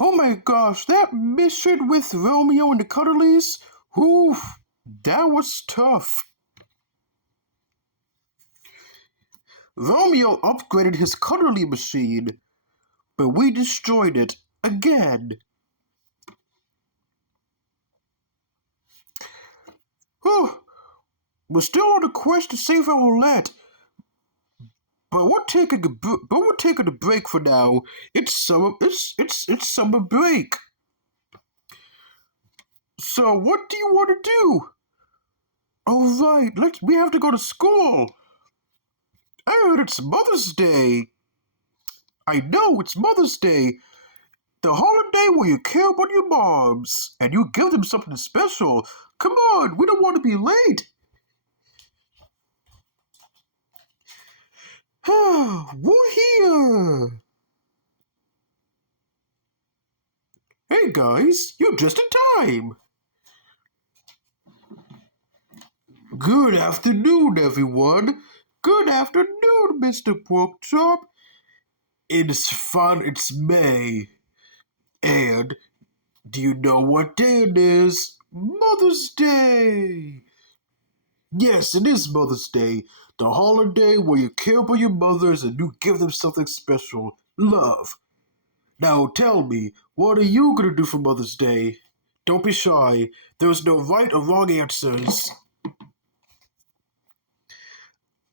Oh my gosh, that mission with Romeo and the Cuddlies? Oof, that was tough. Romeo upgraded his cuddly machine, but we destroyed it again. Oh, we're still on the quest to save our Olet, but we're taking a break for now. It's summer break. So what do you want to do? All right, we have to go to school. I heard it's Mother's Day. I know it's Mother's Day. The holiday where you care about your moms and you give them something special. Come on, we don't want to be late. We're here. Hey guys, you're just in time. Good afternoon, everyone. Good afternoon, Mr. Porkchop. It's fun, it's May. And do you know what day it is? Mother's Day! Yes, it is Mother's Day, the holiday where you care about your mothers and you give them something special. Love. Now tell me, what are you gonna do for Mother's Day? Don't be shy. There's no right or wrong answers.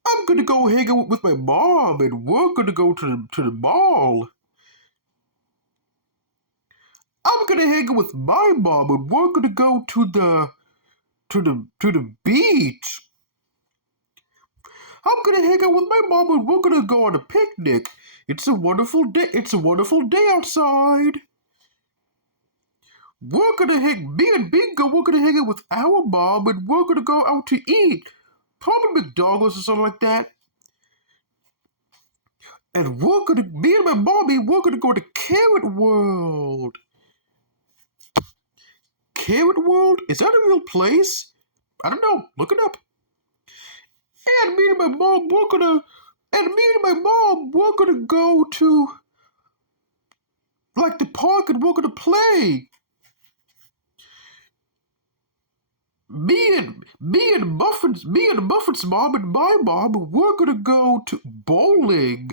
I'm gonna go hang out with my mom and we're gonna go to the mall. I'm gonna hang out with my mom and we're gonna go to the beach. I'm gonna hang out with my mom and we're gonna go on a picnic. It's a wonderful day. It's a wonderful day outside. Me and Bingo, we're gonna hang out with our mom and we're gonna go out to eat. Probably McDonald's or something like that. And me and my mommy, we're gonna go to Carrot World. Carrot World? Is that a real place? I don't know. Look it up. And me and my mom, we're gonna go to like the park and we're gonna play. Me and Muffin's mom and my mom, we're gonna go to bowling.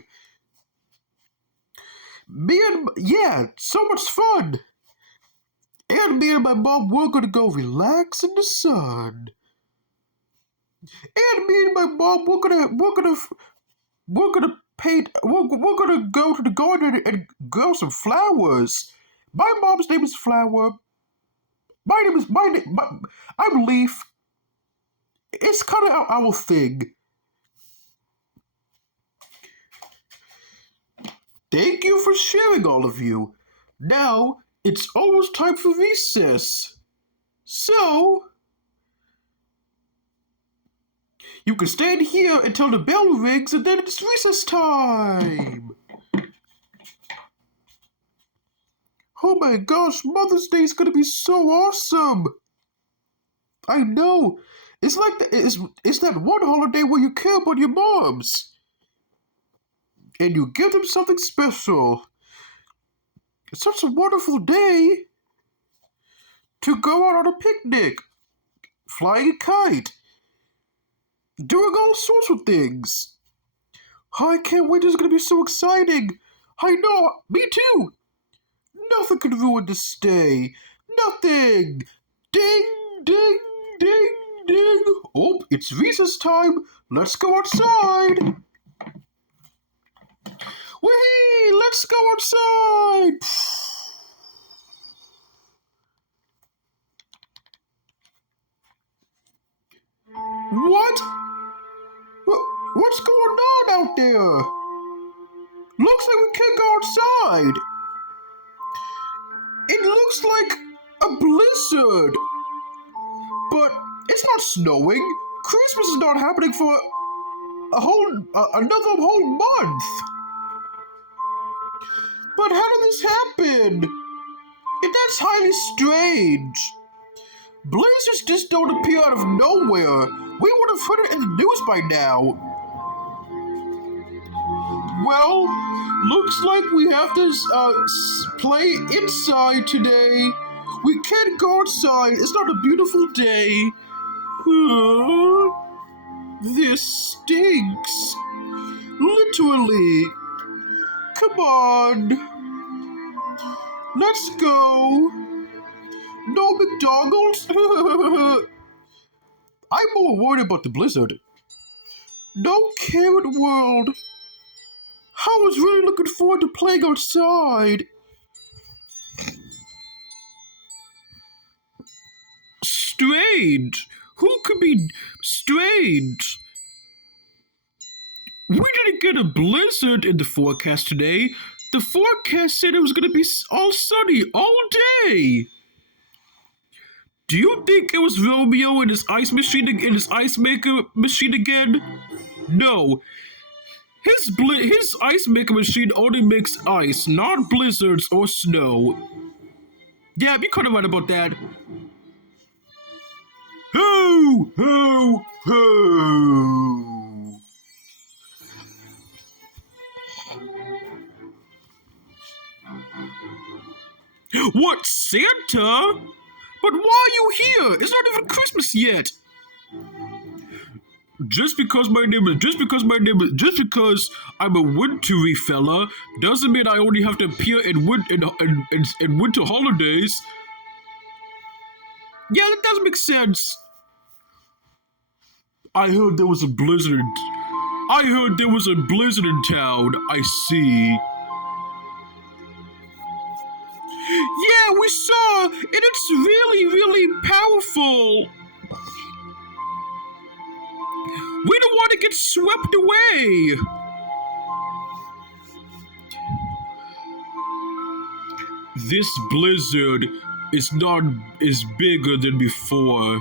Yeah, so much fun. And me and my mom, we're gonna go relax in the sun. And me and my mom, we're gonna go to the garden and grow some flowers. My mom's name is Flower. My name is I'm Leaf. It's kind of our thing. Thank you for sharing, all of you. Now it's almost time for recess. So you can stand here until the bell rings and then it's recess time. Oh my gosh, Mother's Day is gonna be so awesome. I know. It's that one holiday where you care about your moms. And you give them something special. It's such a wonderful day to go out on a picnic, flying a kite, doing all sorts of things. I can't wait, it's gonna be so exciting. I know, me too. Nothing can ruin this day. Nothing. Ding, ding, ding, ding. Oh, it's recess time. Let's go outside. Whee! Let's go outside. What? What's going on out there? Looks like we can't go outside. It looks like a blizzard. But it's not snowing. Christmas is not happening for another whole month. But how did this happen? That's highly strange. Blizzards just don't appear out of nowhere. We would have heard it in the news by now. Well, looks like we have to play inside today. We can't go outside. It's not a beautiful day. This stinks. Literally. Come on. Let's go. No McDonald's? I'm more worried about the blizzard. No carrot world. I was really looking forward to playing outside. Strange. Who could be strange? We didn't get a blizzard in the forecast today. The forecast said it was going to be all sunny all day. Do you think it was Romeo and his ice maker machine again? No. His ice maker machine only makes ice, not blizzards or snow. Yeah, you're kind of right about that. Ho, ho, ho. What, Santa? But why are you here? It's not even Christmas yet. Just because I'm a wintry fella doesn't mean I only have to appear in winter holidays. Yeah, that does make sense. I heard there was a blizzard. In town. I see. Yeah, we saw, and it's really, really powerful. We don't want to get swept away. This blizzard is not as bigger than before.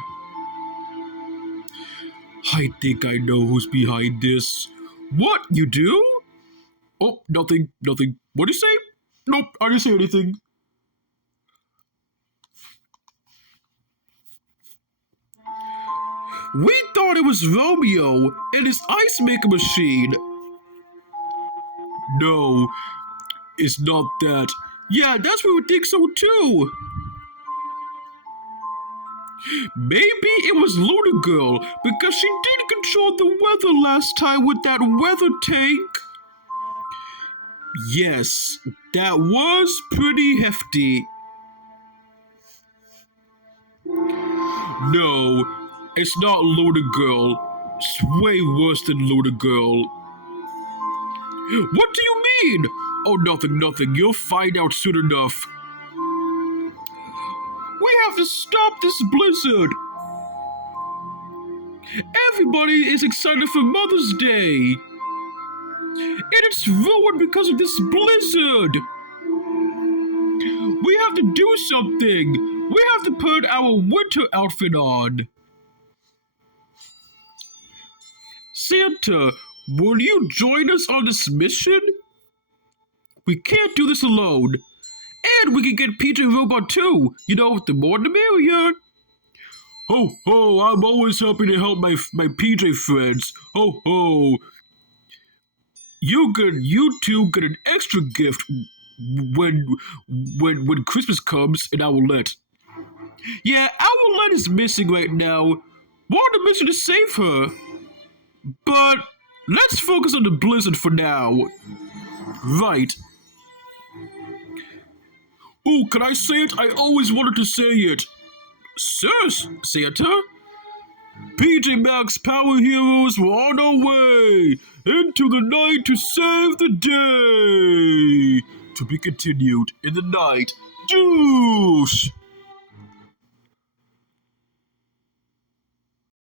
I think I know who's behind this. What, you do? Oh, nothing. What do you say? Nope, I didn't say anything. We thought it was Romeo and his ice maker machine. No, it's not that. Yeah, that's what we think so too. Maybe it was Luna Girl because she did control the weather last time with that weather tank. Yes, that was pretty hefty. No, it's not Luna Girl. It's way worse than Luna Girl. What do you mean? Oh, nothing. You'll find out soon enough. We have to stop this blizzard. Everybody is excited for Mother's Day. And it's ruined because of this blizzard. We have to do something. We have to put our winter outfit on. Santa, will you join us on this mission? We can't do this alone. And we can get PJ Robot too. You know, the more the merrier. Ho, ho, I'm always happy to help my PJ friends. Ho, ho. You two get an extra gift when Christmas comes in Owlette. Yeah, Owlette is missing right now. We're on a mission to save her. But let's focus on the blizzard for now. Right. Oh, can I say it? I always wanted to say it. Sir, Santa. PJ Masks Power Heroes were on our way into the night to save the day. To be continued in the night. Douche!